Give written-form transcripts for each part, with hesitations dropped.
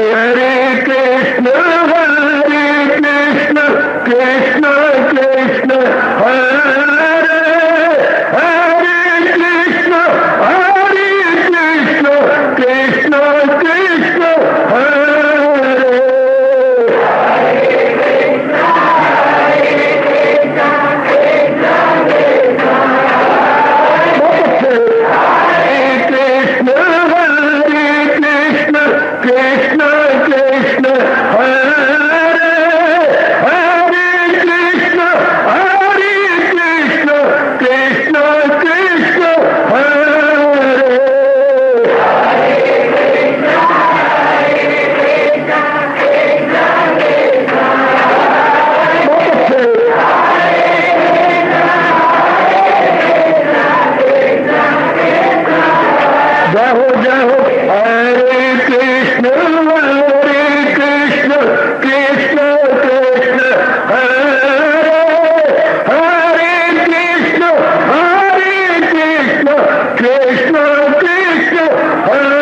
हरे कृष्ण कृष्ण कृष्ण हरे हरे कृष्ण कृष्ण कृष्ण हरे कृष्ण कृष्ण हरे हरे कृष्ण कृष्ण कृष्ण हरे जय हो हरे कृष्ण कृष्ण कृष्ण हरे हरे कृष्ण कृष्ण कृष्ण हरे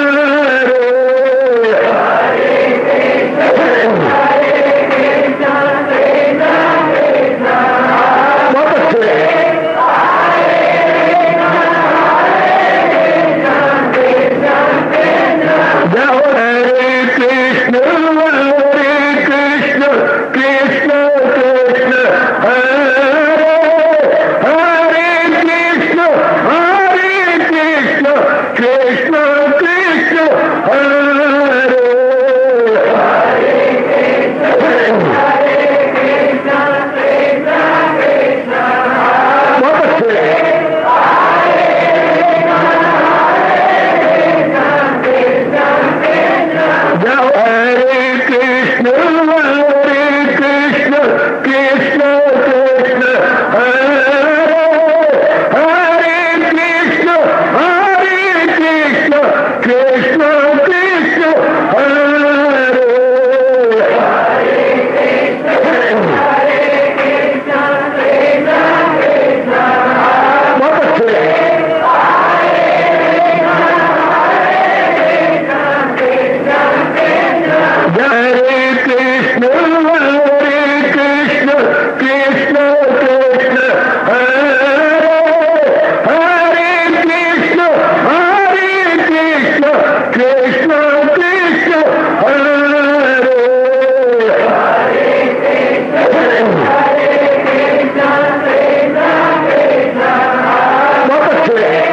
बहुत अच्छे जय हो हरे कृष्ण कृष्ण कृष्ण हरे हरे कृष्ण कृष्ण कृष्ण हरे बहुत अच्छे जय हो हरे कृष्ण कृष्ण कृष्ण हरे हरे कृष्ण कृष्ण कृष्ण हरे बहुत अच्छे हरे कृष्ण कृष्ण हरे हरे कृष्ण कृष्ण कृष्ण हरे बहुत अच्छे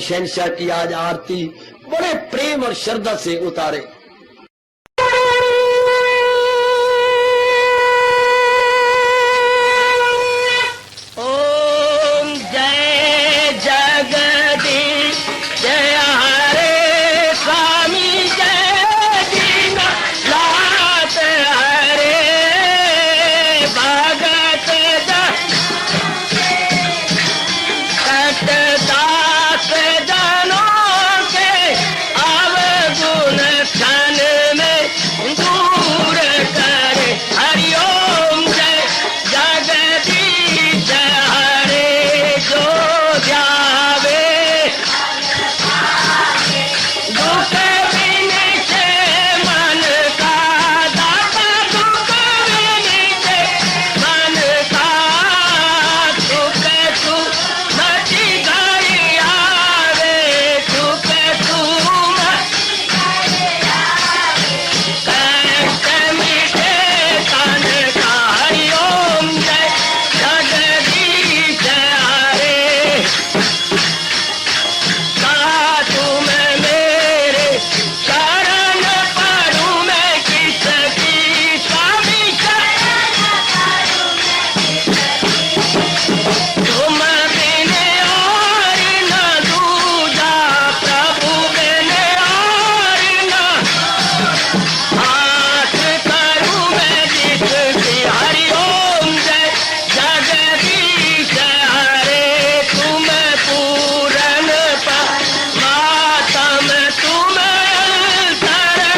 शहंशाह की आज आरती बड़े प्रेम और श्रद्धा से उतारे। ओम जय जगदीश जय हरे स्वामी जय दीनानाथ हरे भगत दास जनों के अवगुण क्षण में दूर करे। हरिओम जय जगदीश हरे जो ध्यावे दुख विनिचे मन का दाता दुख विनिचे मन का सुख तू मची घड़ी आवे सुख तू कष्ट मिटे तन का। हरिओम जय जगदीश हरे तुम मेरे शरण पड़ूं मैं किसकी स्वामी तुम बिन और न दूजा प्रभु बिन और न हाथ करूं मैं जिसकी। हरिओम जय जगदीश हरे तुम पूरन मातम तुम अंतरयामी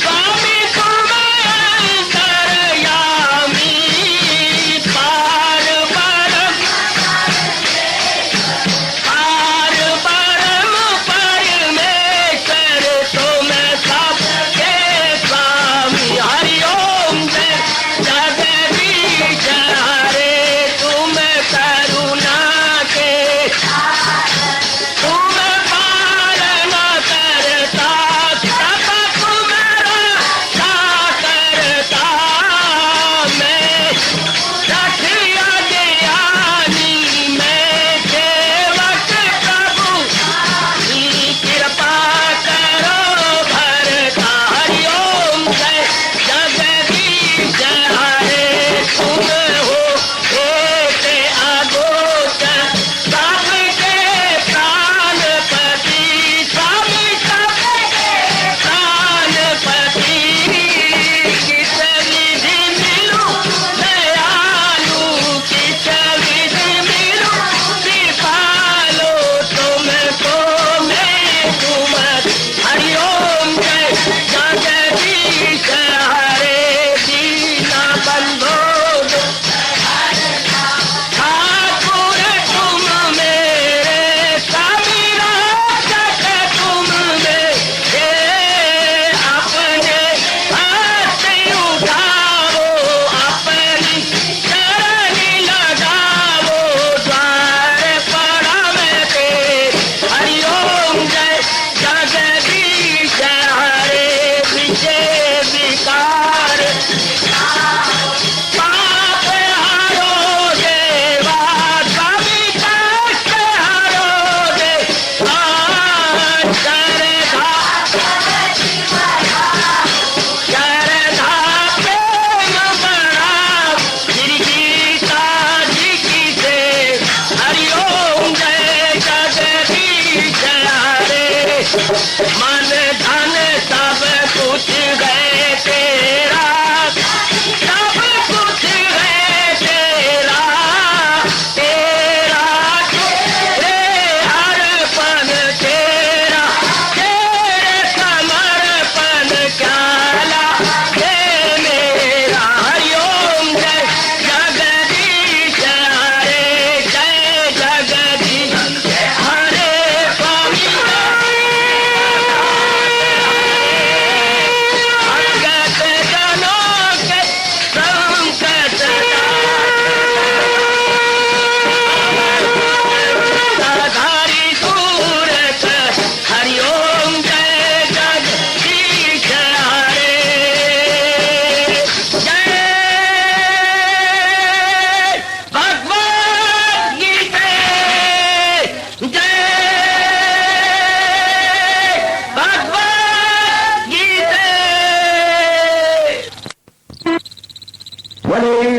स्वामी तुम अंतरयामी पार परम परमेश्वर तुम सबके स्वामी। हरिओम जय जगदीश हरे तुम करुणा के तुम पालन करता सब तुम रक्षा करता। मैं रखिया ज्ञानी मैं सेवक प्रभु की कृपा करो भरता। हरिओम जय जगदीश हरे तुम हो एक अगोचर सबके प्राणपति स्वामी सबके प्राणपति। किस विधि मिलूं दयालु किस विधि मिलूं कृपालु तुमको मैं तुम। हरिओम जय जगदीश हरे दीना बंधो ठाकुर तुम मेरे स्वामी रक्षक तुम मेरे अपने हाथ उठाओ अपनी चरणी लगाओ द्वार पड़ा मैं तेरे। हरिओम जय जगदीश हरे विजय विकार पाप हरो देवा स्वामी कष्ट हरो देवा श्रद्धा प्रेम बढ़ाओ श्री गीता जी की से। हरिओम जय जगदीश हरे मन धन सब कुछ है तेरा सब कुछ है तेरा तेरा तेरे अर्पण तेरा तेरे समर्पण क्या हे मेरा। हरिओम जय जगदीश हरे जय जगदीश हरे स्वामी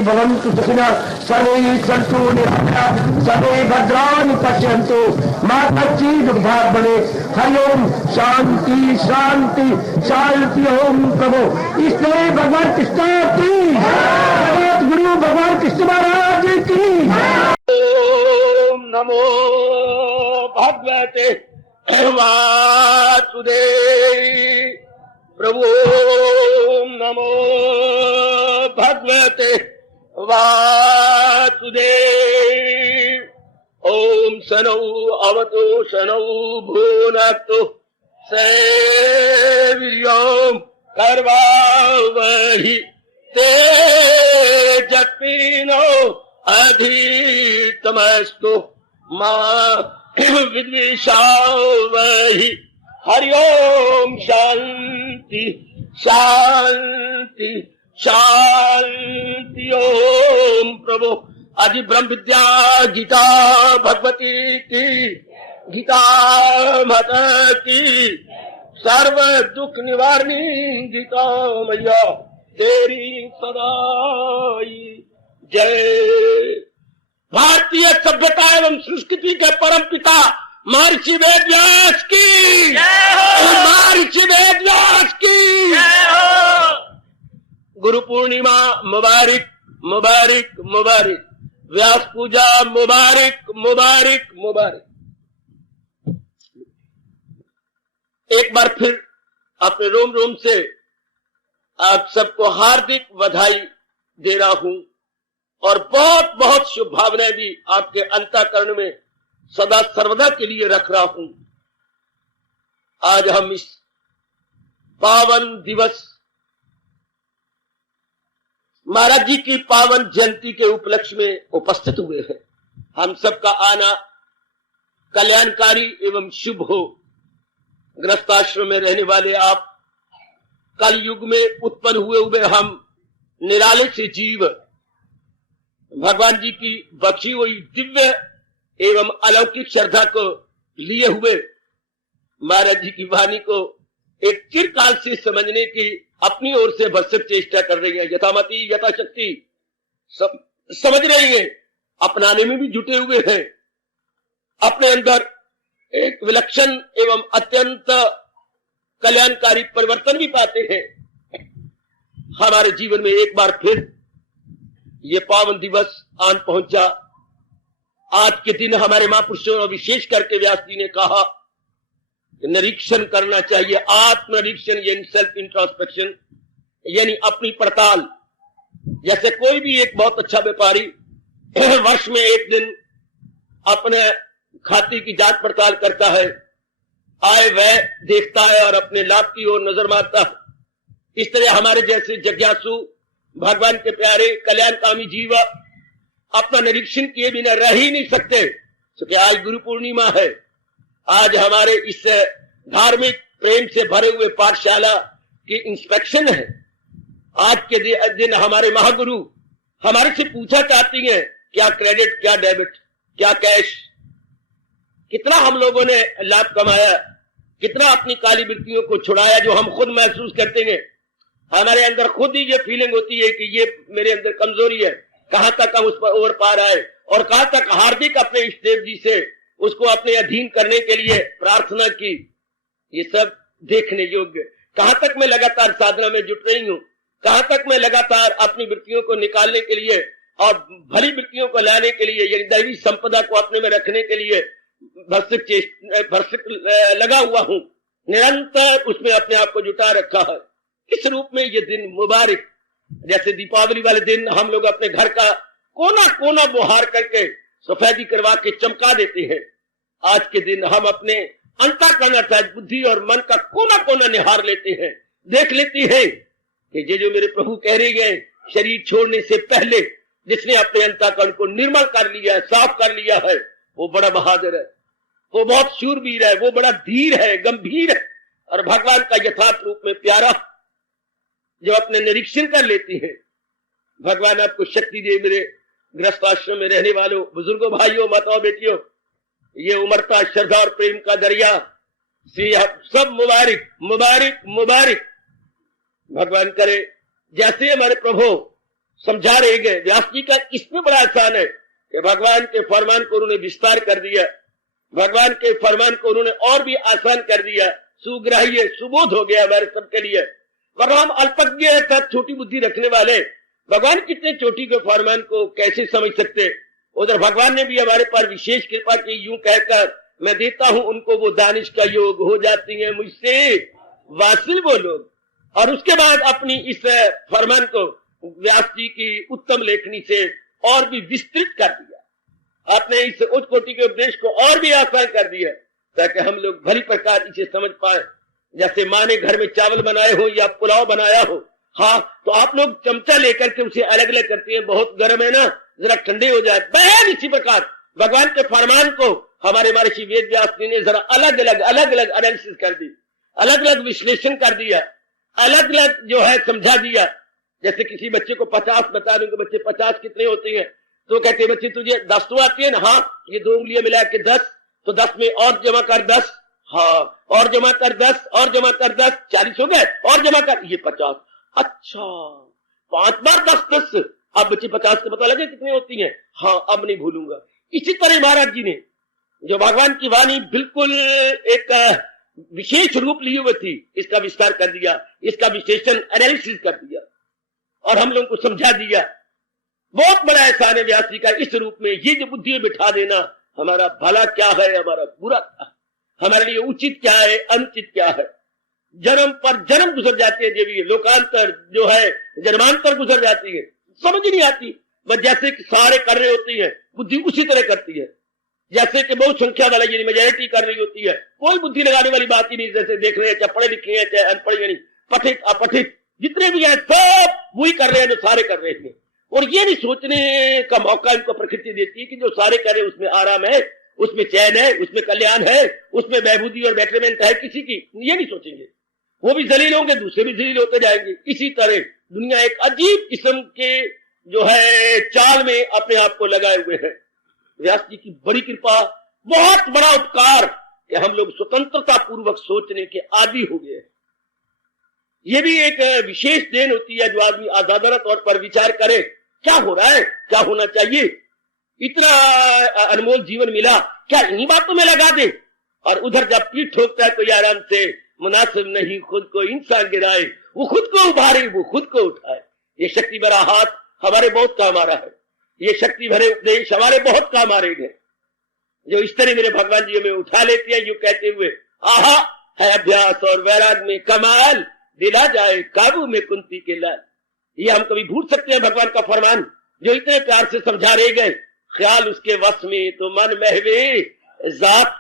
भवन्तु सुखिनः सर्वे सन्तु निरामयाः सर्वे भद्राणि पश्यन्तु मा कश्चित् दुःखात् भवेत्। हरि ओम शांति शांति शांति। ओम प्रभु इसलिए भगवान कृष्ण की जगत गुरु भगवान कृष्ण महाराज की। ओम नमो भगवते वासुदेव प्रभु। ओम नमो भगवते वासुदेव। ओम शनौ अवतु शनौ भुनक्तु सेविर्यों कर्वावहि तेजस्विनो अधितमस्तु मा विद्विषावहि। हरि ओम शांति शांति शांति। ओम प्रभु आदि ब्रह्म विद्या गीता भगवती की गीता माता की सर्व दुख निवारणी गीता मैया तेरी सदाई जय। भारतीय सभ्यता एवं संस्कृति के परम पिता महर्षि वेदव्यास की, महर्षि वेदव्यास की गुरु पूर्णिमा मुबारक मुबारक मुबारक। व्यास पूजा मुबारक मुबारक मुबारक। एक बार फिर अपने रोम रोम से आप सबको हार्दिक बधाई दे रहा हूं और बहुत बहुत शुभभावनाएं भी आपके अंतःकरण में सदा सर्वदा के लिए रख रहा हूं। आज हम इस पावन दिवस महाराज जी की पावन जयंती के उपलक्ष्य में उपस्थित हुए हैं। हम सबका आना कल्याणकारी एवं शुभ हो। गृहस्थाश्रम में रहने वाले आप, कल युग में उत्पन्न हुए हम निराले से जीव, भगवान जी की बख्शी हुई दिव्य एवं अलौकिक श्रद्धा को लिए हुए महाराज जी की वाणी को एक चिरकाल से समझने की अपनी ओर से भरसक चेष्टा कर रही है। यथामति यथाशक्ति समझ रही है, अपनाने में भी जुटे हुए हैं। अपने अंदर एक विलक्षण एवं अत्यंत कल्याणकारी परिवर्तन भी पाते हैं। हमारे जीवन में एक बार फिर ये पावन दिवस आन पहुंचा। आज के दिन हमारे महापुरुषों और विशेष करके व्यास जी ने कहा कि निरीक्षण करना चाहिए। आत्मनिरीक्षण यानी सेल्फ इंट्रोस्पेक्शन, यानी अपनी पड़ताल। जैसे कोई भी एक बहुत अच्छा व्यापारी वर्ष में एक दिन अपने खाते की जांच पड़ताल करता है, आय व्यय देखता है और अपने लाभ की ओर नजर मारता है। इस तरह हमारे जैसे जिज्ञासु भगवान के प्यारे कल्याणकामी जीव अपना निरीक्षण किए बिना रह ही नहीं सकते। तो क्या आज गुरु पूर्णिमा है, आज हमारे इस धार्मिक प्रेम से भरे हुए पाठशाला की इंस्पेक्शन है। आज के दिन हमारे महागुरु हमारे से पूछा चाहती हैं, क्या क्रेडिट, क्या डेबिट, क्या कैश, कितना हम लोगों ने लाभ कमाया, कितना अपनी काली वृत्तियों को छुड़ाया जो हम खुद महसूस करते हैं। हमारे अंदर खुद ही ये फीलिंग होती है कि ये मेरे अंदर कमजोरी है, कहां तक हम उस पर ओर पा रहे हैं और कहां तक हार्दिक अपने इष्टदेव जी से उसको अपने अधीन करने के लिए प्रार्थना की। ये सब देखने योग्य। कहां तक मैं लगातार साधना में जुट रही हूं, कहां तक मैं लगातार अपनी वृत्तियों को निकालने के लिए और भली वृत्तियों को लाने के लिए, यानी दैवी संपदा को अपने में रखने के लिए भरसक लगा हुआ हूं। निरंतर उसमें अपने आप को जुटा रखा है। इस रूप में ये दिन मुबारक, जैसे दीपावली वाले दिन हम लोग अपने घर का कोना कोना बुहार करके सफेदी करवा के चमका देते हैं। आज के दिन हम अपने अंतःकरण अर्थात बुद्धि और मन का कोना कोना निहार लेते हैं, देख लेते हैं कि ये जो मेरे प्रभु कह रहे गए, शरीर छोड़ने से पहले जिसने अपने अंतःकरण को निर्मल कर लिया है, साफ कर लिया है, वो बड़ा बहादुर है, वो बहुत शूरवीर है, वो बड़ा धीर है, गंभीर है और भगवान का यथार्थ रूप में प्यारा जो अपने निरीक्षण कर लेती है। भगवान आपको शक्ति दे। मेरे गृहस्थ आश्रम में रहने वालों, बुजुर्गों, भाइयों, माताओं, बेटियों, ये उमड़ता श्रद्धा और प्रेम का दरिया सब मुबारक मुबारक मुबारक। भगवान करे जैसे हमारे प्रभु समझा रहे गए। व्यास जी का इसमें बड़ा एहसान है कि भगवान के फरमान को उन्होंने विस्तार कर दिया, भगवान के फरमान को उन्होंने और भी आसान कर दिया, सुग्राह्य सुबोध हो गया हमारे सबके लिए। वरना हम अल्पज्ञ अर्थात छोटी बुद्धि रखने वाले भगवान कितने चोटी के फरमान को कैसे समझ सकते। उधर भगवान ने भी हमारे पर विशेष कृपा की, यूं कहकर मैं देता हूं उनको वो दानिश का योग, हो जाती है मुझसे वासिल वो लोग। और उसके बाद अपनी इस फरमान को व्यास जी की उत्तम लेखनी से और भी विस्तृत कर दिया। आपने इस उच्च कोटि के उपदेश को और भी आसान कर दिया ताकि हम लोग भली प्रकार इसे समझ पाए। जैसे माँ ने घर में चावल बनाए हो या पुलाव बनाया हो, हाँ, तो आप लोग चमचा लेकर के उसे अलग अलग करते हैं, बहुत गर्म है ना, जरा ठंडे हो जाए। बहन इसी प्रकार भगवान के फरमान को हमारे महर्षि वेद व्यास जी ने जरा अलग अलग एनालिसिस कर दी, अलग अलग विश्लेषण कर दिया, अलग अलग जो है समझा दिया। जैसे किसी बच्चे को 50 बता दूंगे, बच्चे 50 कितने होते हैं, तो कहते बच्चे तुझे 10 तो आती है ना, हाँ, ये 2 उंगलियां मिला के 10, तो 10 में और जमा कर 10, हाँ, और जमा कर 10, और जमा कर 10, 40 हो गए, और जमा कर, ये 50। अच्छा, 5 बार 10 10, अब बच्चे 50 का पता लगे कितने होती हैं, हाँ, अब नहीं भूलूंगा। इसी तरह महाराज जी ने जो भगवान की वाणी बिल्कुल एक विशेष रूप लिए हुए थी, इसका विस्तार कर दिया, इसका विश्लेषण एनालिसिस कर दिया और हम लोगों को समझा दिया। बहुत बड़ा एहसान है व्यास जी का इस रूप में। ये जो बुद्धि में बिठा देना, हमारा भला क्या है, हमारा बुरा क्या है, हमारे लिए उचित क्या है, अनुचित क्या है। जन्म पर जन्म गुजर जाते हैं, देवी लोकांतर जो है जन्मांतर गुजर जाती है, समझ नहीं आती। बस जैसे कि सारे कर रहे होती है, बुद्धि उसी तरह करती है। जैसे कि बहुत संख्या वाला ये मेजोरिटी कर रही होती है, कोई बुद्धि लगाने वाली बात ही नहीं। जैसे देख रहे हैं, चाहे पढ़े लिखे हैं चाहे अनपढ़ नहीं, पठित अपठित जितने भी हैं सब वही कर रहे हैं जो सारे कर रहे हैं। और ये नहीं सोचने का मौका इनको प्रकृति देती है कि जो सारे कर रहे हैं उसमें आराम है, उसमें चैन है, उसमें कल्याण है, उसमें बहबूदी और बेटरमेंट है किसी की, ये नहीं सोचेंगे। वो भी जलील होंगे, दूसरे भी जलील होते जाएंगे। इसी तरह दुनिया एक अजीब किस्म के जो है चाल में अपने आप को लगाए हुए है। व्यास जी की बड़ी कृपा, बहुत बड़ा उपकार कि हम लोग स्वतंत्रता पूर्वक सोचने के आदी हो गए। ये भी एक विशेष देन होती है जो आदमी आजादाना तौर पर विचार करे क्या हो रहा है, क्या होना चाहिए, इतना अनमोल जीवन मिला, क्या इन्हीं बातों में लगा दे। और उधर जब पीठ ठोकता है तो ये आराम से मुनासिब नहीं खुद को इंसान गिराए, वो खुद को उभारे, वो खुद को उठाए। ये शक्ति भरा हाथ हमारे बहुत काम आ रहा है, ये शक्ति भरे उपदेश हमारे बहुत काम आ रहे हैं, जो इस तरह मेरे भगवान जी हमें उठा लेते हैं, यूं कहते हुए आहा है अभ्यास और वैराग में कमाल, दिला जाए काबू में कुंती के लाल। ये हम कभी भूल सकते हैं भगवान का फरमान जो इतने प्यार से समझा रहे गए। ख्याल उसके वश में तो मन महवे जात,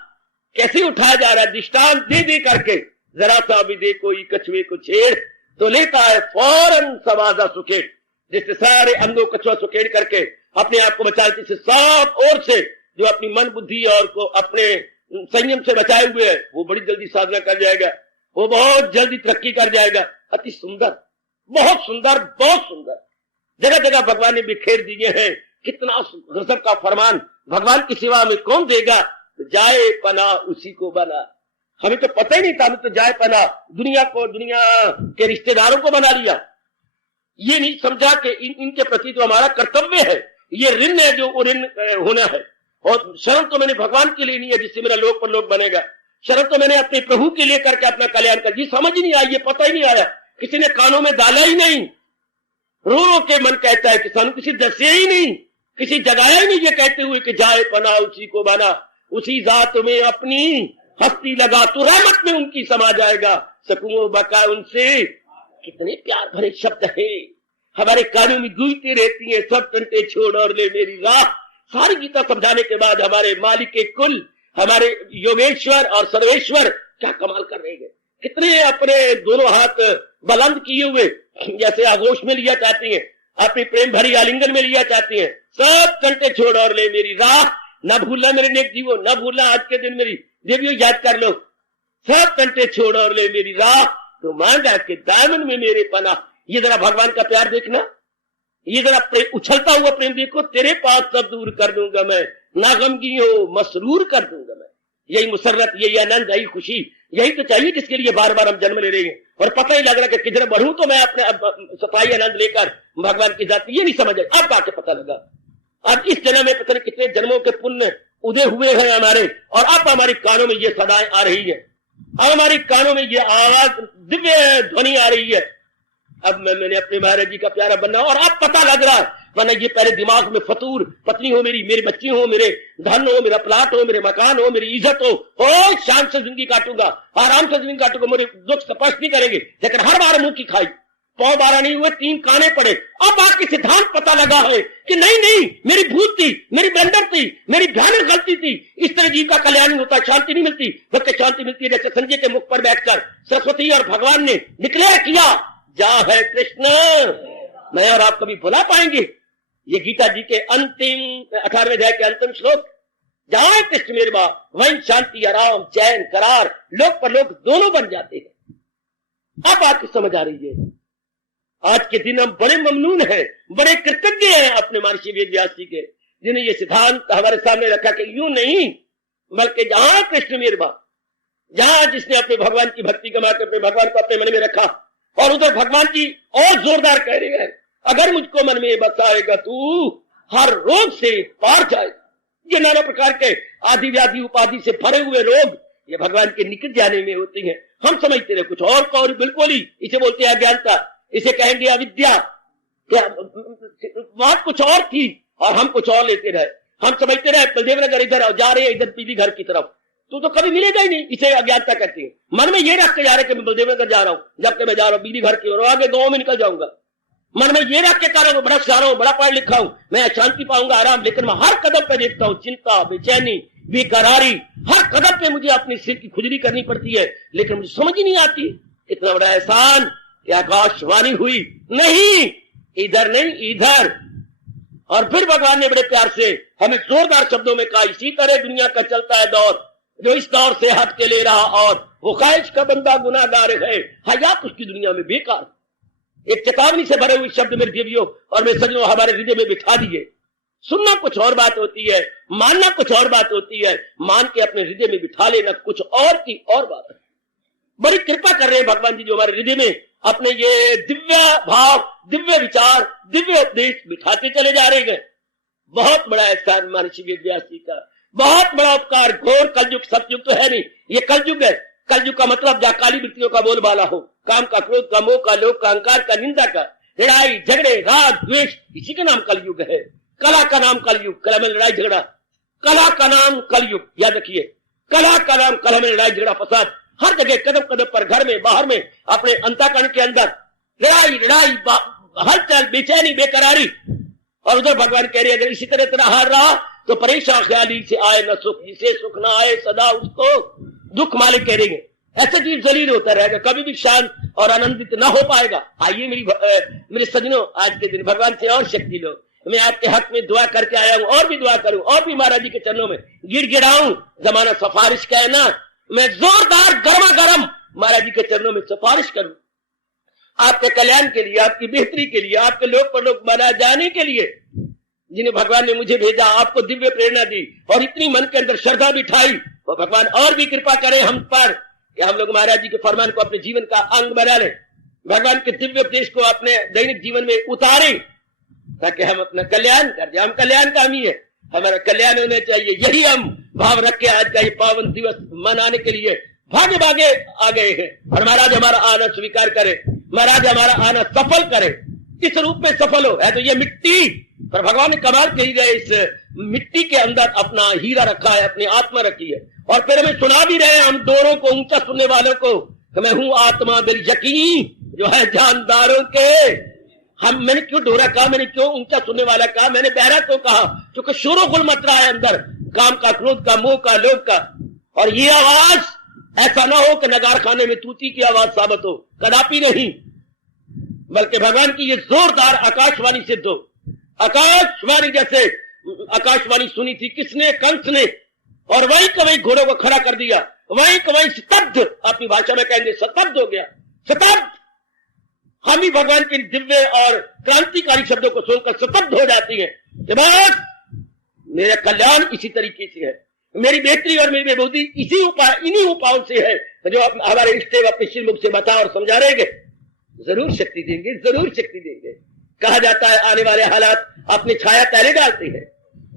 कैसे उठाया जा रहा है दृष्टांत दे दे करके। जरा सा भी दे कोई कछुए को छेड़ तो लेता है फौरन समाजा सुखेड़। जिससे सारे अंगों कछुआ सुखेड़ करके अपने आप को बचाए, जिससे सब ओर से जो अपनी मन बुद्धि और को अपने संयम से बचाए हुए है वो बड़ी जल्दी साधना कर जाएगा, वो बहुत जल्दी तरक्की कर जाएगा। अति सुंदर, बहुत सुंदर, बहुत सुंदर जगह जगह भगवान ने बिखेर दिए हैं। कितना गजब का फरमान, भगवान की सेवा में कौन देगा, तो जाए पना उसी को बना। हमें तो पता ही नहीं था, हमें तो जाए पना दुनिया को, दुनिया के रिश्तेदारों को बना लिया। ये नहीं समझा कि इनके प्रति तो हमारा कर्तव्य है, ये ऋण है जो ऋण होना है। और शरण तो मैंने भगवान के लिए नहीं है जिससे मेरा लोक पर लोक बनेगा, शरण तो मैंने अपने प्रभु के लिए करके अपना कल्याण कर। ये समझ ही नहीं आई, ये पता ही नहीं आया, किसी ने कानों में डाला ही नहीं। रो रो के मन कहता है कि सानू किसी दसे ही नहीं, किसी जगाया ही नहीं, ये कहते हुए कि जाए पना उसी को बना, उसी जात में अपनी हस्ती लगा तो रहमत में उनकी समा जाएगा, सकूं बका उनसे। कितने प्यार भरे शब्द है, हमारे कानों में गूंजती रहती है, सब टंटे छोड़ और ले मेरी राह। सारी गीता समझाने के बाद हमारे मालिक के कुल, हमारे योगेश्वर और सर्वेश्वर क्या कमाल कर रहे हैं। कितने अपने दोनों हाथ बुलंद किए हुए जैसे आगोश में लिया चाहती हैं, अपनी प्रेम भरी आलिंगन में लिया चाहती हैं। सब कंटे छोड़ और ले मेरी राह, न भूलना मेरे नेक जीवो, न भूलना आज के दिन मेरी देवियों, याद कर लो। सब कंटे छोड़ और ले मेरी राह, तो मांगा के दामन में मेरे पना। ये जरा भगवान का प्यार देखना, ये जरा उछलता हुआ प्रेम देखो। तेरे पास सब दूर कर दूंगा मैं, ना गमगी हो मसरूर कर दूंगा मैं। यही मुसर्रत, यही आनंद, यही खुशी, यही तो चाहिए जिसके लिए बार बार हम जन्म ले रहे हैं। और पता ही लग रहा कि किधर बढ़ूं तो मैं अपने सफाई आनंद लेकर भगवान की जाति, ये नहीं समझ आई। अब आके पता लगा, अब इस जन्म में पता नहीं कितने जन्मों के पुण्य उदय हुए हैं हमारे, और अब हमारी कानों में ये सदाएं आ रही है, अब हमारी कानों में ये आवाज दिव्य ध्वनि आ रही है। अब मैंने अपने महाराज जी का प्यारा बनना, और अब पता लग रहा है, वरना ये पहले दिमाग में फतूर, पत्नी हो मेरी, मेरे बच्ची हो, मेरे धन हो, मेरा प्लाट हो, मेरे मकान हो, मेरी इज्जत हो, और शान से जिंदगी काटूंगा, आराम से जिंदगी काटूंगा, मेरे दुख स्पर्श नहीं करेंगे। लेकिन हर बार मुंह की खाई, पौ 12 नहीं हुए, 3 काने पड़े। अब बाकी सिद्धांत पता लगा है कि नहीं नहीं, मेरी भूल थी, मेरी ब्लंडर थी, मेरी भयानक गलती थी। इस तरह जीव का कल्याण नहीं होता, शांति नहीं मिलती, बल्कि शांति मिलती है जैसे संजय के मुख पर बैठकर सरस्वती और भगवान ने डिक्लेयर किया, जा है कृष्ण, मैं और आप कभी भुला पाएंगे। ये गीता जी के अंतिम 18वें अध्याय के अंतिम श्लोक, जहां है कृष्ण मेरे बाप, वहीं शांति, आराम, चैन, करार, लोक परलोक दोनों बन जाते हैं। अब आपकी समझ आ रही है। आज के दिन हम बड़े ममनून हैं, बड़े कृतज्ञ हैं अपने महर्षि वेद व्यास जी के, जिन्हें ये सिद्धांत हमारे सामने रखा कि यूं नहीं, बल्कि जहां कृष्ण मेरे बाप, जहां जिसने अपने भगवान की भक्ति कमा कर अपने भगवान को अपने मन में रखा, और उधर भगवान जी और जोरदार कह रहे हैं, अगर मुझको मन में बसाएगा तू, हर रोग से पार जाएगा। ये नाना प्रकार के आदि व्याधि उपाधि से भरे हुए रोग ये भगवान के निकट जाने में होते हैं। हम समझते रहे कुछ और बिल्कुल ही, इसे बोलते हैं अज्ञानता, इसे कहेंगे अविद्या। बात कुछ और थी और हम कुछ और लेते रहे। हम समझते रहे बलदेव नगर इधर जा रहे हैं, इधर पीली घर की तरफ, तो कभी मिलेगा ही नहीं, इसे अज्ञानता कहते हैं। मन में ये रख के जा रहे कि मैं बलदेव नगर जा रहा हूं, जबकि मैं जा रहा हूं पीली घर की ओर, आगे गांव में निकल जाऊंगा। मन में ये रख के कर रहा हूं, बड़ा सारा हूं, बड़ा पढ़ लिखा हूं, मैं शांति पाऊंगा, आराम। लेकिन मैं हर कदम पे देखता हूं चिंता, बेचैनी, बेकरारी, हर कदम पे मुझे अपनी सिर की खुजली करनी पड़ती है, लेकिन मुझे समझ ही नहीं आती। इतना बड़ा एहसान कि आकाशवाणी हुई, नहीं इधर नहीं इधर। और फिर भगवान ने बड़े प्यार से हमें जोरदार शब्दों में कहा, इसी तरह दुनिया का चलता है दौर, जो इस दौर से हट के ले रहा और वो ख्वाहिश का बंदा गुनाहगार है, हयात उसकी दुनिया में बेकार। एक चेतावनी से भरे हुए शब्द मेरे देवियों और मेरे सज्जनों हमारे हृदय में बिठा दिए। सुनना कुछ और बात होती है, मानना कुछ और बात होती है, मान के अपने हृदय में बिठा लेना कुछ और की और बात है। बड़ी कृपा कर रहे हैं भगवान जी जो हमारे हृदय में अपने ये दिव्य भाव, दिव्य विचार, दिव्य उपदेश बिठाते चले जा रहे हैं। बहुत बड़ा एहसान महर्षि वेद व्यास जी का, बहुत बड़ा उपकार। घोर कलयुग, सतयुग तो है नहीं, ये कलयुग है। कलयुग का मतलब जहाँ काली वृत्तियों का बोलबाला हो, काम का, क्रोध का, मोह का, लोभ का, अहंकार का, निंदा का, लड़ाई झगड़े, राग द्वेष, इसी का नाम कलयुग है। कला का नाम कलयुग, कला में लड़ाई झगड़ा, कला का नाम कलयुग, याद रखिए। कला का नाम, कला में लड़ाई झगड़ा फसाद, हर जगह कदम कदम पर, घर में बाहर में, अपने अंतःकरण के अंदर लड़ाई, हलचल, बेचैनी, बेकरारी। और उधर भगवान कह रहे अगर इसी तरह तेरा हार रहा तो परेशान ख्याली से आए न सुख, जिसे सुख ना आए सदा उसको दुख मालिक कह रहे। ऐसा जीव जलील होता रहेगा, कभी भी शांत और आनंदित ना हो पाएगा। आइए मेरे सज्जनों, आज के दिन भगवान से और शक्ति लो। मैं आपके हक में दुआ करके आया हूं, और भी दुआ करूं, और भी महाराज जी के चरणों में गिड़गिड़ाऊं। जमाना सिफारिश का है ना, मैं जोरदार गर्मा गर्म महाराज जी के चरणों में सिफारिश करूं, आपके कल्याण के लिए, आपकी बेहतरी के लिए, आपके लोक परलोक बनाए जाने के लिए, जिन्हें भगवान ने मुझे भेजा, आपको दिव्य प्रेरणा दी और इतनी मन के अंदर श्रद्धा बिठाई। वो भगवान और भी कृपा करे हम पर कि हम लोग महाराज जी के फरमान को अपने जीवन का अंग बना लें, भगवान के दिव्य उपदेश को अपने दैनिक जीवन में उतारें, ताकि हम अपना कल्याण कर जाए। हम कल्याण कामी है, हमारा कल्याण होना चाहिए। यही हम भाव रख के आज का ये पावन दिवस मनाने के लिए भागे भागे आ गए हैं। और महाराज हमारा आना स्वीकार करे, महाराज हमारा आना सफल करे, किस रूप में सफल हो। है तो ये मिट्टी, पर भगवान ने कमाल कही गए, इस मिट्टी के अंदर अपना हीरा रखा है, अपनी आत्मा रखी है। और फिर हमें सुना भी रहे हम दोनों को, ऊंचा सुनने वालों को, कि मैं हूं आत्मा बिल यकीन जो है जानदारों के। मैंने क्यों डोरा कहा, मैंने क्यों ऊंचा सुनने वाला कहा, मैंने बहरा तो कहा क्योंकि शोरो गुल मच रहा है अंदर, काम का, क्रोध का, मोह का, लोभ का। और ये आवाज ऐसा ना हो कि नगार खाने में तूती की आवाज साबित हो, कदापि नहीं, बल्कि भगवान की ये जोरदार आकाशवाणी सिद्ध हो। आकाशवाणी जैसे आकाशवाणी सुनी थी किसने, कंस ने, और वहीं का वहीं घोड़ों को खड़ा कर दिया, वहीं का वहीं स्तब्ध, अपनी भाषा में कहेंगे स्तब्ध हो गया, स्तब्ध। हम ही भगवान के दिव्य और क्रांतिकारी शब्दों को सुनकर स्तब्ध हो जाती हैं कि बस मेरा कल्याण इसी तरीके से है, मेरी बेहतरी और मेरी बेबूदी इन्हीं उपायों से है जो हमारे इष्टदेव अपने श्रीमुख से बता और समझा रहेंगे। जरूर शक्ति देंगे, जरूर शक्ति देंगे। कहा जाता है आने वाले हालात अपनी छाया पहले डालते हैं।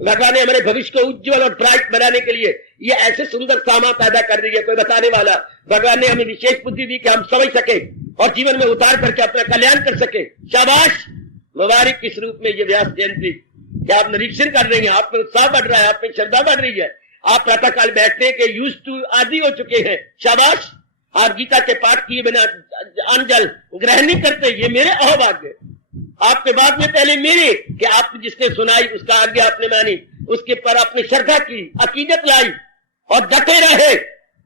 भगवान ने हमारे भविष्य को उज्जवल और ब्राइट बनाने के लिए ये ऐसे सुंदर सामा पैदा कर दी है, कोई बताने वाला। भगवान ने हमें विशेष बुद्धि दी कि हम समझ सके और जीवन में उतार करके अपना कल्याण कर सके। शाबाश, मुबारक किस रूप में ये व्यास जयंती। क्या आप निरीक्षण कर रहे हैं? आप में उत्साह बढ़ रहा है, आप में श्रद्धा बढ़ रही है। आप प्रातःकाल बैठने के यूज टू आदि हो चुके हैं। शाबाश, आप गीता के पाठ किए बिना अन्न जल ग्रहण नहीं करते, ये मेरे अहोभाग्य। आपके बाद में पहले मेरे कि आप जिसने सुनाई उसका आज्ञा आपने मानी, उसके पर आपने श्रद्धा की, अकीदत लाई और डटे रहे।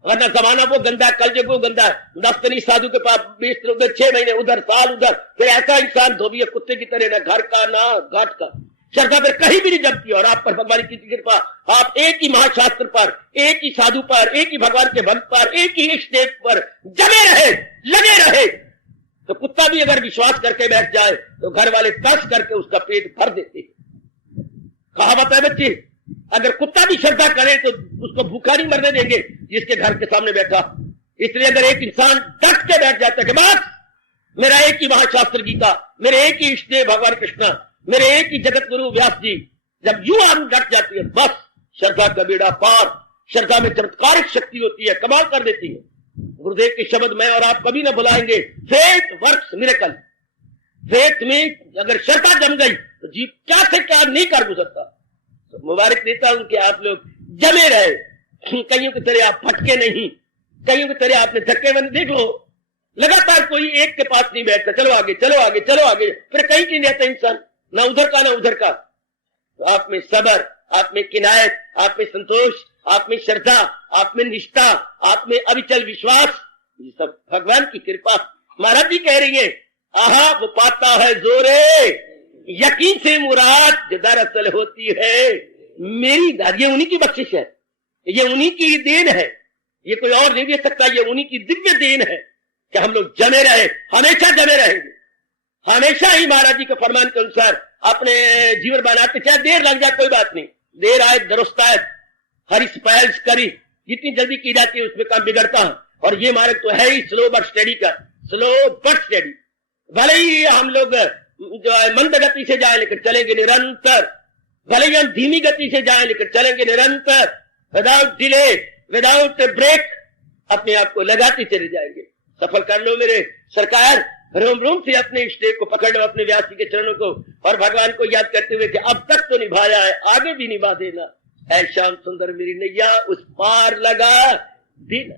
वरना जमाना वो गंदा, कल जब वो गंदा, दफ्तरी साधु के पास 20 उधर 6 महीने उधर साल उधर, फिर ऐसा इंसान धोबी कुत्ते की तरह, ना घर का ना घाट का। श्रद्धा फिर कहीं भी नहीं जमती। और आप पर भगवान की कृपा, आप एक ही महाशास्त्र पर, एक ही साधु पर, एक ही भगवान के भक्त पर, एक ही इष्ट देव पर जमे रहे, लगे रहे। तो कुत्ता भी अगर विश्वास करके बैठ जाए तो घर वाले कस करके उसका पेट भर देते हैं। कहावत है बच्चे, अगर कुत्ता भी श्रद्धा करे तो उसको भूखा नहीं मरने देंगे जिसके घर के सामने बैठा। इसलिए अगर एक इंसान डट के बैठ जाता है कि बस मेरा एक ही महाशास्त्र गीता, मेरे एक ही इष्ट देव भगवान कृष्ण, मेरे एक ही जगत गुरु व्यास जी, जब यूं हम डट जाती है बस श्रद्धा का बेड़ा पार। श्रद्धा में चमत्कारिक शक्ति होती है, कमाल कर देती है। गुरुदेव के शब्द मैं और आप कभी ना भुलाएंगे, फेथ वर्क्स मिरेकल। फेथ में अगर श्रद्धा जम गई तो जीव क्या से क्या नहीं कर गुजरता। तो मुबारक देता हूं कि आप लोग जमे रहे, कईयों की तरह आप भटके नहीं, कईयों की तरह आपने धक्के बंद। देख लो लगातार कोई एक के पास नहीं बैठता, चलो आगे चलो आगे चलो आगे, फिर कहीं नहीं रहता इंसान, ना उधर का ना उधर का। तो आप में सबर, आप में किनायत, आप में संतोष, आप में श्रद्धा, आप में निष्ठा, आप में अविचल विश्वास, ये सब भगवान की कृपा। महाराज जी कह रही है, आहा वो पाता है जोरे यकीन से मुराद जो दरअसल होती है मेरी दाद। ये उन्हीं की बख्शिश है, ये उन्हीं की देन है, ये कोई और नहीं दे सकता। ये उन्हीं की दिव्य देन है कि हम लोग जमे रहे, हमेशा जमे रहेंगे। हमेशा ही महाराज जी के फरमान के अनुसार अपने जीवन बनाते, चाहे देर लग जाए कोई बात नहीं, देर आए दुरुस्त आए, हरी स्पेल्स करी जितनी जल्दी की जाती है उसमें काम बिगड़ता है। और ये मार्ग तो है ही स्लो बट स्टडी का, स्लो बट स्टडी। भले ही हम लोग जो है मंद गति से जाए लेकिन चलेंगे निरंतर, भले ही हम धीमी गति से जाए लेकिन चलेंगे निरंतर, विदाउट डिले विदाउट ब्रेक, अपने आप को लगाते चले जाएंगे। सफल कर लो मेरे सरकार, रोम रोम से अपने इष्ट को पकड़ लो, अपने व्यास जी के चरणों को, और भगवान को याद करते हुए कि अब तक तो निभाया है, आगे भी निभा देना। ऐ श्याम सुंदर मेरी नैया उस पार लगा देना।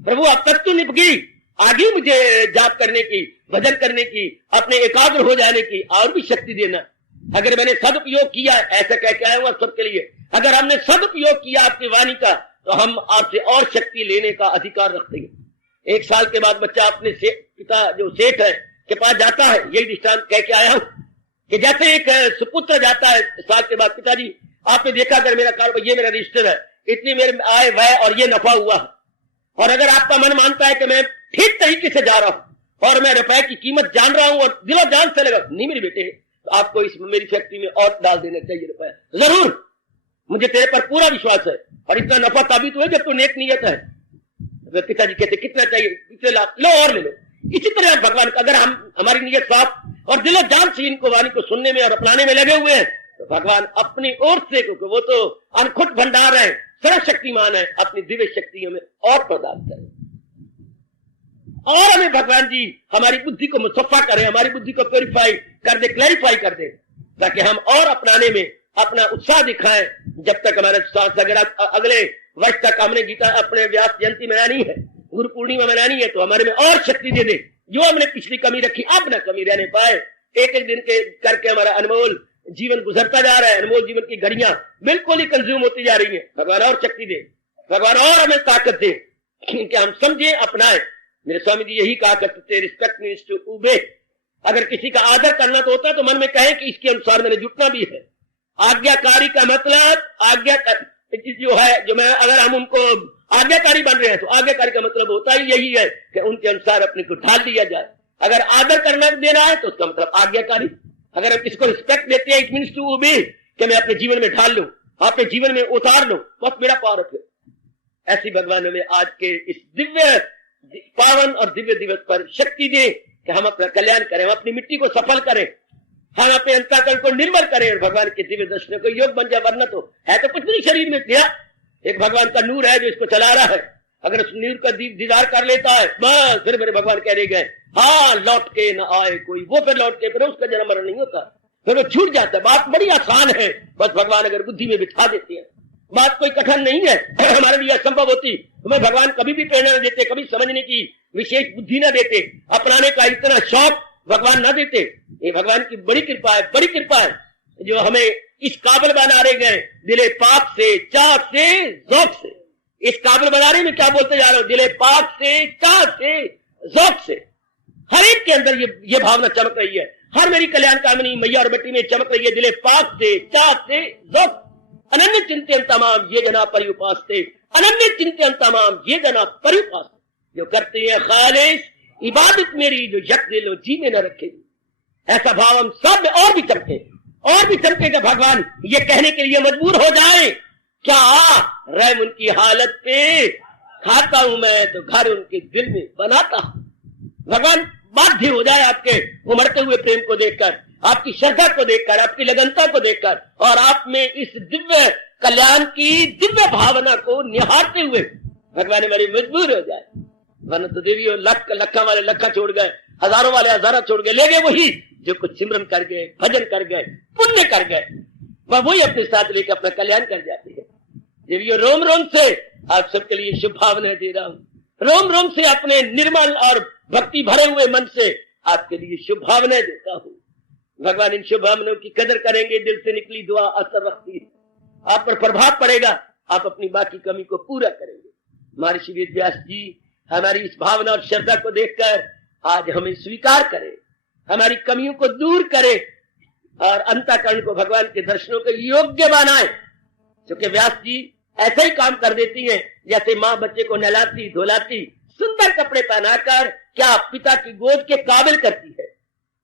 प्रभु अब तक तो निभ गई, आगे मुझे जाप करने की, भजन करने की, अपने एकाग्र हो जाने की और भी शक्ति देना। अगर मैंने सदुपयोग किया, ऐसा कह के आया हूं सबके लिए, अगर हमने सदुपयोग किया आपकी वाणी का तो हम आपसे और शक्ति लेने का अधिकार रखते हैं। 1 साल के बाद बच्चा अपने पिता जो सेठ है के पास जाता है, यही दृष्टांत कह के आया हूं कि जैसे एक सुपुत्र जाता है साल के बाद, पिताजी आपने देखा अगर मेरा कारोबार, ये मेरा रजिस्टर है, इतनी मेरे आय व्यय और ये नफा हुआ है, और अगर आपका मन मानता है कि मैं ठीक तरीके से जा रहा हूं और मैं रुपए की कीमत जान रहा हूं और दिलो जान से लगा, नहीं मेरे बेटे तो आपको इस मेरी फैक्ट्री में और डाल देना चाहिए रुपया, जरूर, मुझे तेरे पर पूरा विश्वास है, और इतना नफा तभी तो है जब तू नेक नियत है। पिताजी कहते कितना चाहिए, इतने लाख, लो और ले लो। इसी तरह भगवान अगर हम हमारी नियत साफ और दिलो जान से इनको वाणी को सुनने में और अपनाने में लगे हुए हैं तो भगवान अपनी ओर से, क्योंकि वो तो अनखुद भंडार है, सर्वशक्तिमान है, अपनी दिव्य शक्तियों में और प्रदान करें। और हमें भगवान जी हमारी बुद्धि को मुसफ्फा करें, हमारी बुद्धि को प्योरीफाई कर दे, क्लैरिफाई कर दे, ताकि हम और अपनाने में अपना उत्साह दिखाएं। जब तक हमारा अगर अगले वर्ष तक हमने गीता अपने व्यास जयंती मनानी है, गुरु पूर्णिमा मनानी है, तो हमारे में और शक्ति दे दे। जो हमने पिछली कमी रखी अब ना कमी रहने पाए। एक एक दिन के करके हमारा अनमोल जीवन गुजरता जा रहा है, अनमोल जीवन की घड़ियां बिल्कुल ही कंज्यूम होती जा रही है। भगवान और शक्ति दे, भगवान और हमें ताकत दे कि हम समझे, अपनाएं। मेरे स्वामी जी यही कहा करते थे, रिस्पेक्ट मीन्स टू ओबे। अगर किसी का आदर करना तो होता है तो मन में कहे कि इसके अनुसार मैंने जुटना भी है। आज्ञाकारी का मतलब आज्ञा जो है, जो मैं अगर हम उनको आज्ञाकारी बन रहे हैं तो आज्ञाकारी का मतलब होता ही यही है कि उनके अनुसार अपने को ढाल दिया जाए। अगर आदर करना देना है तो उसका मतलब आज्ञाकारी। अगर हम किसी को रिस्पेक्ट देते हैं, इट मीन्स टू ओबे, कि मैं अपने जीवन में ढाल लूं। अपने जीवन में उतार लो, बस मेरा पार रखे। ऐसी भगवान हमें आज के इस दिव्य पावन और दिव्य दिवस पर शक्ति दे कि हम अपना कल्याण करें, हम अपनी मिट्टी को सफल करें, हम अपने अंतःकरण को निर्मल करें और भगवान के दिव्य दर्शन को योग बन जाए। वरना तो है तो कुछ नहीं शरीर में दिया, एक भगवान का नूर है जो इसको चला रहा है। अगर उस नूर का दीदार कर लेता है बस फिर मेरे भगवान कह रहे गए हाँ लौट के न आए कोई, वो फिर लौट के फिर उसका जन्म मरण नहीं होता, फिर वो छूट जाता है। बात बड़ी आसान है, बस भगवान अगर बुद्धि में बिठा देते हैं, बात कोई कठिन नहीं है। हमारे लिए असंभव होती, हमें भगवान कभी भी प्रेरणा न देते, कभी समझने की विशेष बुद्धि न देते, अपनाने का इतना शौक भगवान न देते। ये भगवान की बड़ी कृपा है, बड़ी कृपा है जो हमें इस काबिल बना रहे गए, दिले पाक से, चाक से, ज़ौक़ से। इस काबिल बनाने में क्या बोलते जा रहे हो, दिले पाक से, चाक से, ज़ौक़ से। हर एक के अंदर ये भावना चमक रही है, हर मेरी कल्याण कामनी मैया और बेटी में चमक रही है, दिले पाक से, चाक से, ज़ौक़। अनन्य चिंतन तमाम ये जना परिउपास्ते, अनन्य चिंतन तमाम ये जना परिउपास्ते। जो करते हैं खालिस इबादत मेरी, जो यक दिलो जी में न रखेगी। ऐसा भाव हम सब में और भी चमके, और भी चमकेगा। भगवान ये कहने के लिए मजबूर हो जाए क्या रहम उनकी हालत पे खाता हूं मैं तो घर उनके दिल में बनाता हूं। भगवान बाध्य हो जाए आपके उमड़ते हुए प्रेम को देखकर, आपकी श्रद्धा को देखकर, आपकी लगनता को देखकर, और आप में इस दिव्य कल्याण की दिव्य भावना को निहारते हुए भगवान हमारे मजबूर हो जाए। वरना तो देवियों लखा वाले लखा छोड़ गए, हजारों वाले हजारा छोड़ गए, ले गए वही जो कुछ सिमरन कर गए, भजन कर गए, पुण्य कर गए, वह वही अपने साथ लेकर अपना कल्याण कर जाती है। देवियों रोम रोम से आप सबके लिए शुभ भावनाएं दे रहा हूं, रोम रोम से अपने निर्मल और भक्ति भरे हुए मन से आपके लिए शुभ भावनाएं देता हूं। भगवान इन शुभ भावनाओं की कदर करेंगे, दिल से निकली दुआ असर रखती है, आप पर प्रभाव पड़ेगा, आप अपनी बाकी कमी को पूरा करेंगे। महर्षि वेद व्यास जी हमारी इस भावना और श्रद्धा को देखकर आज हमें स्वीकार करें, हमारी कमियों को दूर करें और अंतःकरण को भगवान के दर्शनों के योग्य बनाए। क्योंकि व्यास जी ऐसे ही काम कर देती हैं जैसे माँ बच्चे को नहलाती धुलाती सुंदर कपड़े पहनाकर क्या पिता की गोद के काबिल करती है।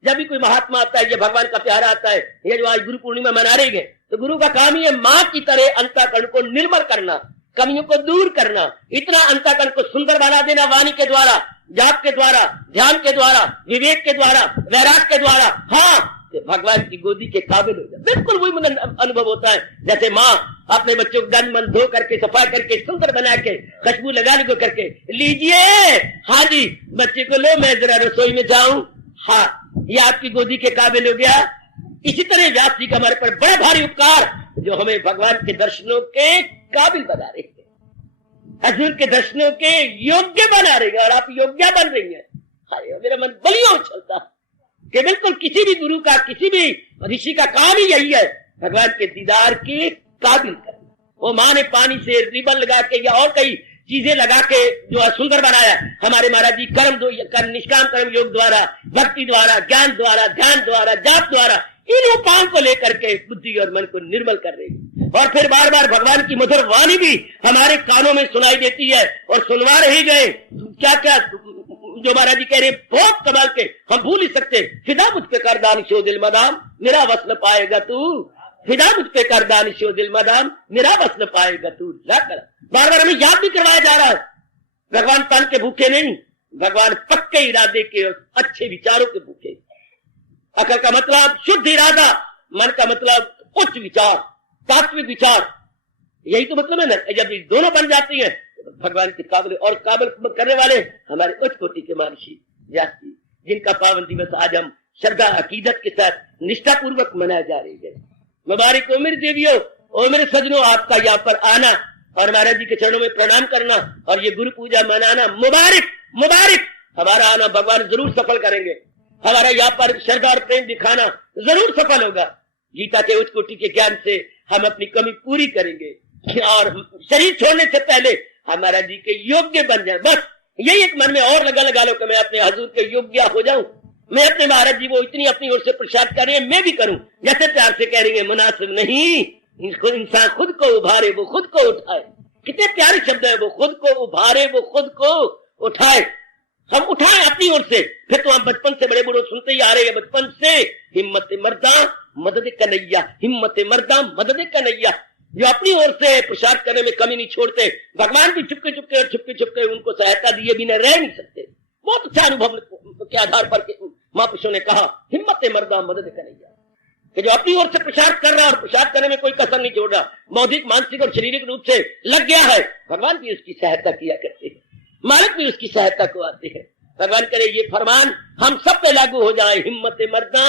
जब भी कोई महात्मा आता है, ये भगवान का प्यारा आता है, ये जो आज गुरु पूर्णिमा मना रही है, तो गुरु का काम ही है माँ की तरह अंतःकरण को निर्मल करना, कमियों को दूर करना, इतना अंतःकरण को सुंदर बना देना वाणी के द्वारा, जाप के द्वारा, ध्यान के द्वारा, विवेक के द्वारा, वैराग के द्वारा, हाँ भगवान की गोदी के काबिल हो जाए। बिल्कुल वही मुझे अनुभव होता है जैसे माँ अपने बच्चों को गंद मन धो करके सफाई करके सुंदर बना के खुशबू लगा लो करके लीजिए, हाँ जी बच्चे को लो मैं जरा रसोई में जाऊं, हाँ ये आपकी गोदी के काबिल हो गया। इसी तरह व्यास जी का हमारे पर बड़ा भारी उपकार जो हमें भगवान के दर्शनों के काबिल बना रहे हैं, हजूर के दर्शनों के योग्य बना रही है और आप योग्य बन रही है। हाय मेरा मन बलियों चलता कि बिल्कुल किसी भी गुरु का, किसी भी ऋषि का काम ही यही है भगवान के दीदार के काबिल करना। वो माँ ने पानी से रिबन लगा के या और कई चीजें लगा के जो सुंदर बनाया, हमारे महाराज जी कर्म निष्काम कर्म योग द्वारा, भक्ति द्वारा, ज्ञान द्वारा, ध्यान द्वारा, जाप द्वारा इन उपायों को लेकर के बुद्धि और मन को निर्मल कर रही है। और फिर बार बार भगवान की मधुर वाणी भी हमारे कानों में सुनाई देती है और सुनवा रही गए। क्या क्या जो महाराज जी कह रहे बहुत कमाल के, हम भूल ही सकते। फिदा मुझ पे कर दानिशो दिल मदाम मेरा वस्ल पाएगा तू, फिदा मुझ पे कर दानिशो दिल मदाम मेरा वस्ल पाएगा तू। बार बार हमें याद भी करवाया जा रहा है भगवान तन के भूखे नहीं, भगवान पक्के इरादे के और अच्छे विचारों के भूखे। अकल का मतलब शुद्ध इरादा, मन का मतलब उच्च विचार, तात्विक विचार, यही तो मतलब है ना। जब ये दोनों बन जाती हैं तो भगवान के काबिल और काबिल करने वाले हमारे उच्च कोटि के महर्षि व्यास जी, जिनका पावन दिवस आज हम श्रद्धा अकीदत के साथ निष्ठा पूर्वक मनाया जा रही है। मुबारक हो मेरी देवियों और मेरे सजनों, आपका यहाँ पर आना और महाराज जी के चरणों में प्रणाम करना और ये गुरु पूजा मनाना मुबारक मुबारक। हमारा आना भगवान जरूर सफल करेंगे, हमारा यहाँ पर श्रद्धा और प्रेम दिखाना जरूर सफल होगा। गीता के उच्च कोटि के ज्ञान से हम अपनी कमी पूरी करेंगे और शरीर छोड़ने से पहले हमारा जी के योग्य बन जाए। बस यही एक मन में और लगा लो कि मैं अपने हजूर के योग्य हो जाऊं, मैं अपने महाराज जी वो इतनी अपनी ओर से प्रसाद कर रहे हैं मैं भी करूं जैसे प्यार से कह रही है। मुनासिब नहीं, इंसान खुद को उभारे वो खुद को उठाए। कितने प्यारे शब्द है, वो खुद को उभारे वो खुद को उठाए। हम उठाए अपनी ओर से। फिर तो हम बचपन से बड़े बूढ़े सुनते ही आ रहे हैं, बचपन से हिम्मत मर्दा मदद कन्हैया, हिम्मत मर्दा मदद कन्हैया। जो अपनी ओर से पुरुषार्थ करने में कमी नहीं छोड़ते, भगवान भी चुपके चुपके और छुपके छुपके उनको सहायता दिए बिना रह नहीं सकते। बहुत अच्छा अनुभव के आधार पर महापुरुषों ने कहा, हिम्मत मर्दा मदद करेगा, कि जो अपनी ओर से पुरुषार्थ कर रहा है और पुरुषार्थ करने में कोई कसर नहीं छोड़ रहा, बौद्धिक, मानसिक और शारीरिक रूप से लग गया है, भगवान भी उसकी सहायता किया करते हैं, मालिक भी उसकी सहायता को आते हैं। भगवान करे ये फरमान हम सब पे लागू हो जाए, हिम्मत मर्दा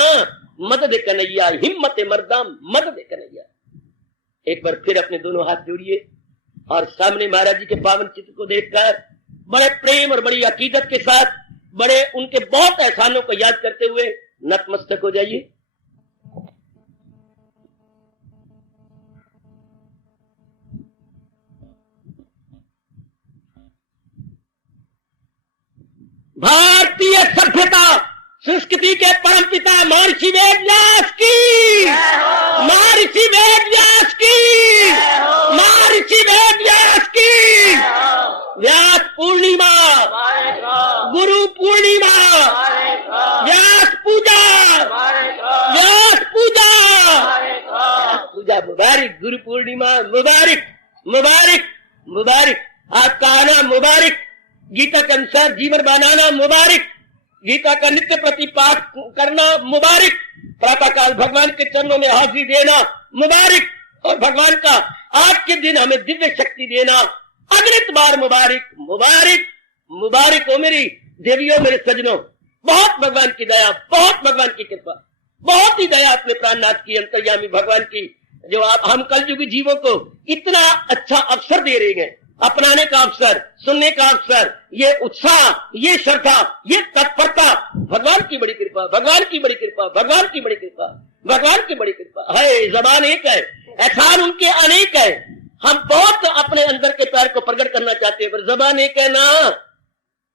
मदद कन्हैया, हिम्मत मर्दा मदद कन्हैया। एक बार फिर अपने दोनों हाथ जोड़िए और सामने महाराज जी के पावन चित्र को देखकर बड़े प्रेम और बड़ी अकीदत के साथ, बड़े उनके बहुत एहसानों को याद करते हुए नतमस्तक हो जाइए। भारतीय सभ्यता संस्कृति के परमपिता महर्षि वेदव्यास की, महर्षि वेदव्यास की, महर्षि वेदव्यास की। व्यास पूर्णिमा, गुरु पूर्णिमा, व्यास पूजा, व्यास पूजा, पूजा मुबारक, गुरु पूर्णिमा मुबारक, मुबारक, मुबारक, आपका आना मुबारक, गीता के अनुसार जीवन बनाना मुबारक, गीता का नित्य प्रति पाठ करना मुबारक, प्रातःकाल भगवान के चरणों में हाजिरी देना मुबारक, और भगवान का आज के दिन हमें दिव्य शक्ति देना अगणित बार मुबारक, मुबारक, मुबारक हो मेरी देवियों, मेरे सजनों। बहुत भगवान की दया, बहुत भगवान की कृपा, बहुत ही दया अपने प्राणनाथ की, अंतर्यामी भगवान की, जो आप हम कलयुगी जीवों को इतना अच्छा अवसर दे रहे हैं, अपनाने का अवसर, सुनने का अवसर, ये उत्साह, ये श्रद्धा, ये तत्परता, भगवान की बड़ी कृपा, भगवान की बड़ी कृपा, भगवान की बड़ी कृपा, भगवान की बड़ी कृपा है। जबान एक है, एहसान उनके अनेक है। हम बहुत अपने अंदर के प्यार को प्रकट करना चाहते हैं, पर जबान एक है ना।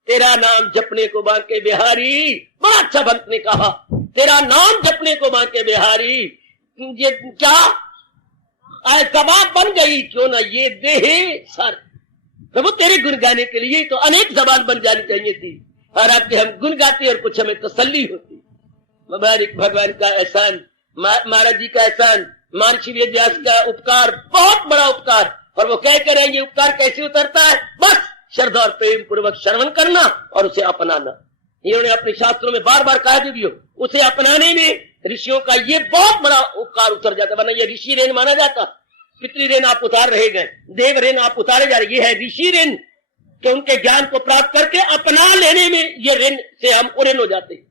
तेरा नाम जपने को बांके बिहारी, बड़ा अच्छा भक्त ने कहा, तेरा नाम जपने को बांके बिहारी। ये क्या जबान बन गई क्यों ना ये देहे सर, प्रभु तेरे गुण गाने के लिए तो अनेक जबान बन जानी चाहिए थी, और आपके हम गुण गाते और कुछ हमें तसल्ली होती। मुबारक भगवान का एहसान, महाराज जी का एहसान, महर्षि वेदव्यास का उपकार, बहुत बड़ा उपकार। और वो क्या कह रहे हैं, ये उपकार कैसे उतरता है? बस श्रद्धा और प्रेम पूर्वक श्रवण करना और उसे अपनाना। इन्होंने अपने शास्त्रों में बार बार कहा भी हो, उसे अपनाने में ऋषियों का ये बहुत बड़ा उपकार उतर जाता, वरना ये ऋषि ऋण माना जाता। पितृ ऋण आप उतार रहे गए, देव ऋण आप उतारे जा रहे, ये है ऋषि ऋण, कि उनके ज्ञान को प्राप्त करके अपना लेने में ये ऋण से हम उऋण हो जाते,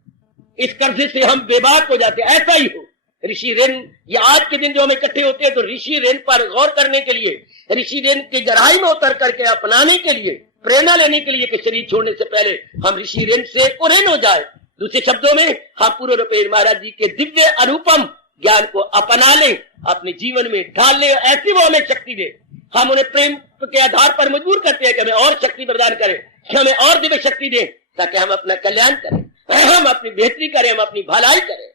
इस कर्ज से हम बेबाक हो जाते। ऐसा ही हो ऋषि ऋण। ये आज के दिन जो हम इकट्ठे होते हैं तो ऋषि ऋण पर गौर करने के लिए, ऋषि ऋण की गहराई में उतर करके अपनाने के लिए, प्रेरणा लेने के लिए कि शरीर छोड़ने से पहले हम ऋषि ऋण से उऋण हो जाए। दूसरे शब्दों में हम पूर्ण रूपेण महाराज जी के दिव्य अनुपम ज्ञान को अपना लें, अपने जीवन में ढाल ले, ऐसी वो हमें शक्ति दे। हम उन्हें प्रेम के आधार पर मजबूर करते हैं कि हमें और शक्ति प्रदान करें, हमें और दिव्य शक्ति दें, ताकि हम अपना कल्याण करें, हम अपनी बेहतरी करें, हम अपनी भलाई करें।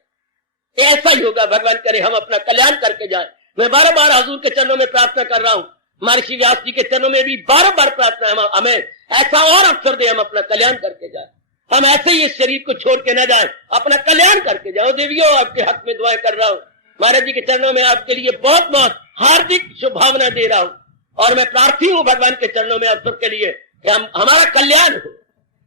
ऐसा ही होगा, भगवान करे हम अपना कल्याण करके जाए। मैं बार बार हजूर के चरणों में प्रार्थना कर रहा हूँ, महर्षि व्यास जी के चरणों में भी बार बार प्रार्थना, हमें ऐसा और अवसर दे, हम अपना कल्याण करके जाए। हम ऐसे ही इस शरीर को छोड़ के न जाए, अपना कल्याण करके जाओ। देवियों, आपके हक में दुआएं कर रहा हूँ, महाराज जी के चरणों में आपके लिए बहुत बहुत हार्दिक शुभभावना दे रहा हूँ, और मैं प्रार्थी हूँ भगवान के चरणों में आप सबके लिए कि हमारा कल्याण हो।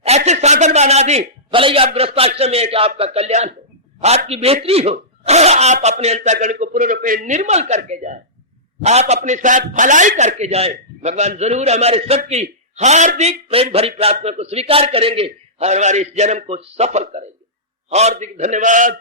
ऐसे साधन बना दें, भले ही आप गृहस्थाश्रम में, कि आपका कल्याण हो, आपकी बेहतरी हो, आप अपने अंतःकरण को पूर्ण रूप से निर्मल करके जाए, आप अपने साथ भलाई करके जाए। भगवान जरूर हमारे सबकी हार्दिक प्रेम भरी प्रार्थना को स्वीकार करेंगे, हमारे इस जन्म को सफल करेंगे। हार्दिक धन्यवाद।